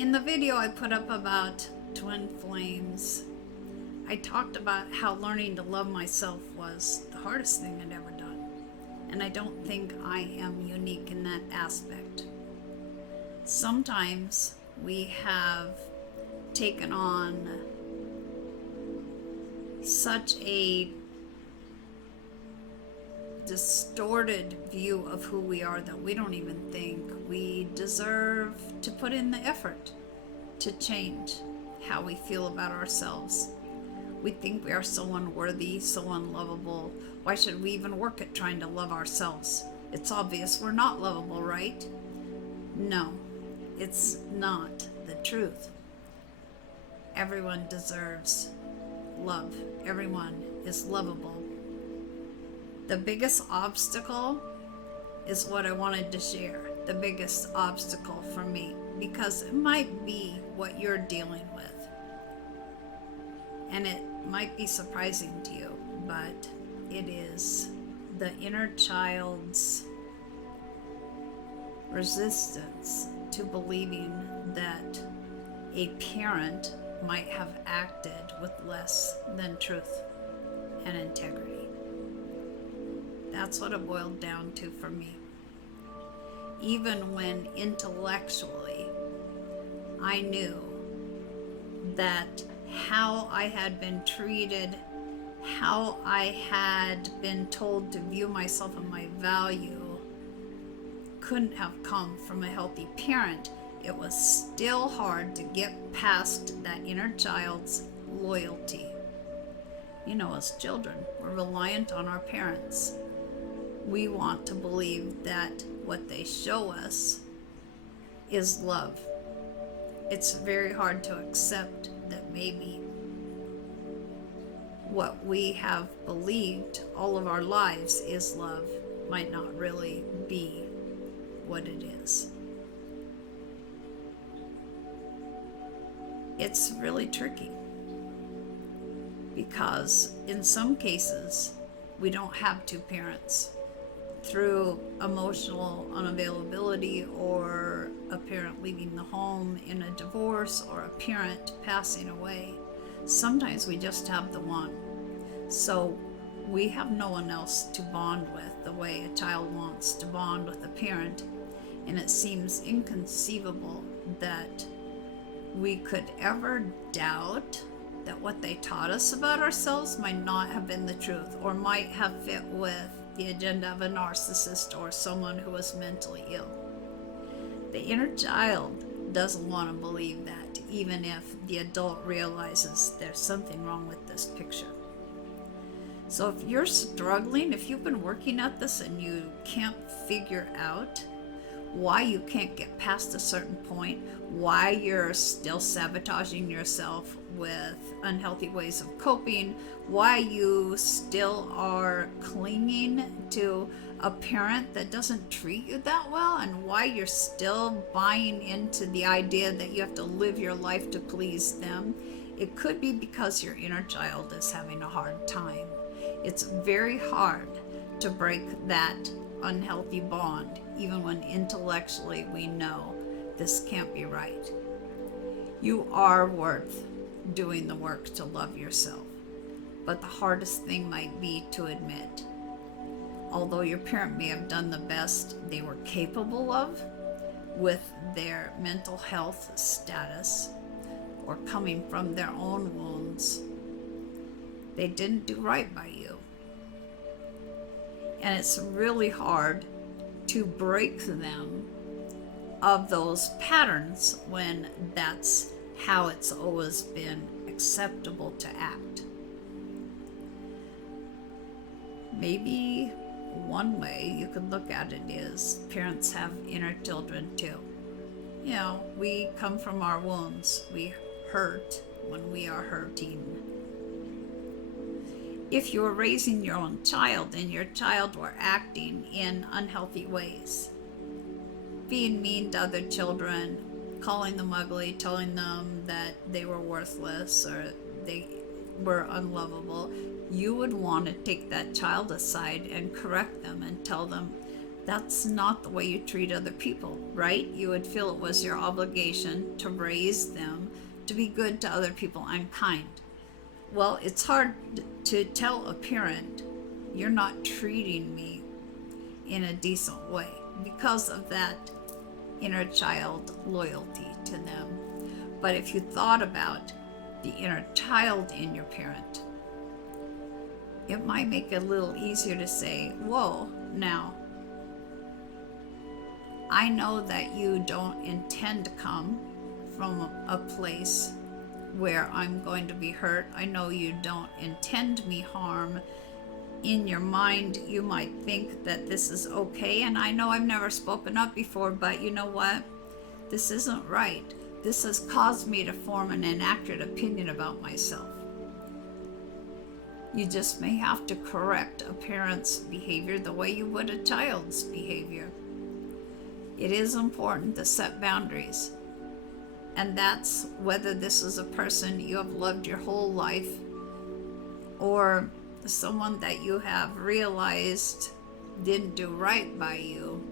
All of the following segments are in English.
In the video I put up about twin flames, I talked about how learning to love myself was the hardest thing I'd ever done. And I don't think I am unique in that aspect. Sometimes we have taken on such a distorted view of who we are that we don't even think we deserve to put in the effort to change how we feel about ourselves. We think we are so unworthy, so unlovable. Why should we even work at trying to love ourselves? It's obvious we're not lovable, right? No, it's not the truth. Everyone deserves love. Everyone is lovable. The biggest obstacle is what I wanted to share. The biggest obstacle for me, because it might be what you're dealing with. And it might be surprising to you, but it is the inner child's resistance to believing that a parent might have acted with less than truth and integrity. That's what it boiled down to for me. Even when intellectually I knew that how I had been treated, how I had been told to view myself and my value couldn't have come from a healthy parent, it was still hard to get past that inner child's loyalty. You know, as children, we're reliant on our parents. We want to believe that what they show us is love. It's very hard to accept that maybe what we have believed all of our lives is love might not really be what it is. It's really tricky because in some cases we don't have two parents. Through emotional unavailability, or a parent leaving the home in a divorce, or a parent passing away, sometimes we just have the one. So we have no one else to bond with the way a child wants to bond with a parent, and it seems inconceivable that we could ever doubt that what they taught us about ourselves might not have been the truth, or might have fit with the agenda of a narcissist or someone who was mentally ill. The inner child doesn't want to believe that, even if the adult realizes there's something wrong with this picture. So if you're struggling, if you've been working at this and you can't figure out why you can't get past a certain point, why you're still sabotaging yourself with unhealthy ways of coping, why you still are clinging to a parent that doesn't treat you that well, and why you're still buying into the idea that you have to live your life to please them, it could be because your inner child is having a hard time. It's very hard to break that unhealthy bond, even when intellectually we know this can't be right. You are worth doing the work to love yourself, but the hardest thing might be to admit. Although your parent may have done the best they were capable of with their mental health status, or coming from their own wounds, they didn't do right by you. And it's really hard to break them of those patterns when that's how it's always been acceptable to act. Maybe one way you could look at it is parents have inner children too. You know, we come from our wounds. We hurt when we are hurting. If you were raising your own child and your child were acting in unhealthy ways, being mean to other children, calling them ugly, telling them that they were worthless or they were unlovable, you would want to take that child aside and correct them and tell them, That's not the way you treat other people, right? You would feel it was your obligation to raise them to be good to other people and kind. Well, it's hard to tell a parent, you're not treating me in a decent way because of that inner child loyalty to them. But if you thought about the inner child in your parent, it might make it a little easier to say, whoa, now, I know that you don't intend to come from a place where I'm going to be hurt. I know you don't intend me harm. In your mind, you might think that this is okay. And I know I've never spoken up before, but you know what? This isn't right. This has caused me to form an inaccurate opinion about myself. You just may have to correct a parent's behavior the way you would a child's behavior. It is important to set boundaries. And that's whether this is a person you have loved your whole life or someone that you have realized didn't do right by you.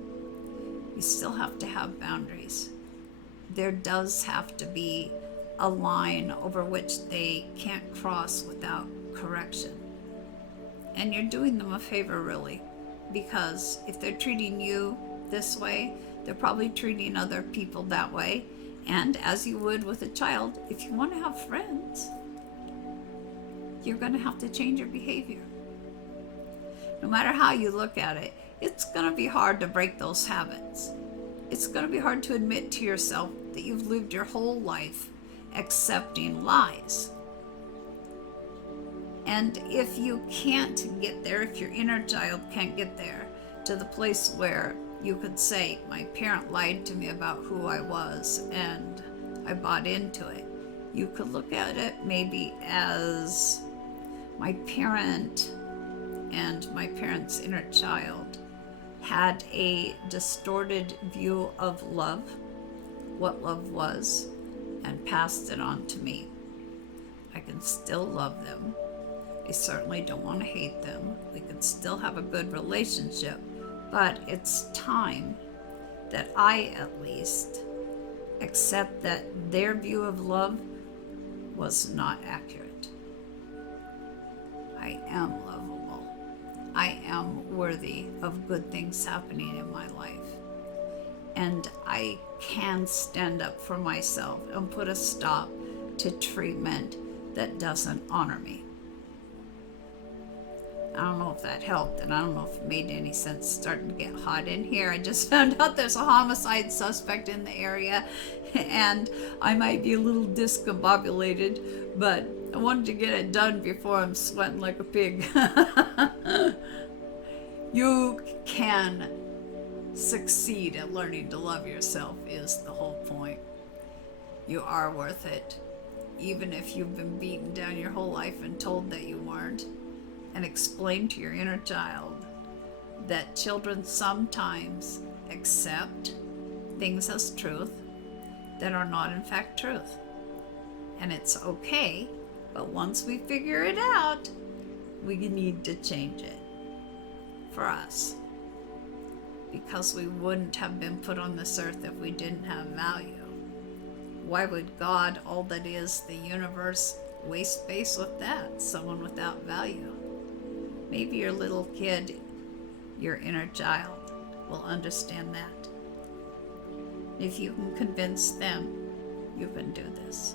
You still have to have boundaries. There does have to be a line over which they can't cross without correction. And you're doing them a favor, really, because if they're treating you this way, they're probably treating other people that way. And as you would with a child, if you want to have friends, you're going to have to change your behavior. No matter how you look at it, it's going to be hard to break those habits. It's going to be hard to admit to yourself that you've lived your whole life accepting lies. And if you can't get there, if your inner child can't get there to the place where you could say, my parent lied to me about who I was and I bought into it, you could look at it maybe as my parent and my parent's inner child had a distorted view of love, what love was, and passed it on to me. I can still love them. I certainly don't want to hate them. We can still have a good relationship, but it's time that I at least accept that their view of love was not accurate. I am lovable. I am worthy of good things happening in my life. And I can stand up for myself and put a stop to treatment that doesn't honor me. I don't know if that helped, and I don't know if it made any sense. It's starting to get hot in here. I just found out there's a homicide suspect in the area, and I might be a little discombobulated, but I wanted to get it done before I'm sweating like a pig. You can succeed at learning to love yourself is the whole point. You are worth it, even if you've been beaten down your whole life and told that you weren't. And explain to your inner child that children sometimes accept things as truth that are not in fact truth. And it's okay, but once we figure it out, we need to change it for us. Because we wouldn't have been put on this earth if we didn't have value. Why would God, all that is the universe, waste space with that? Someone without value. Maybe your little kid, your inner child, will understand that. If you can convince them, you can do this.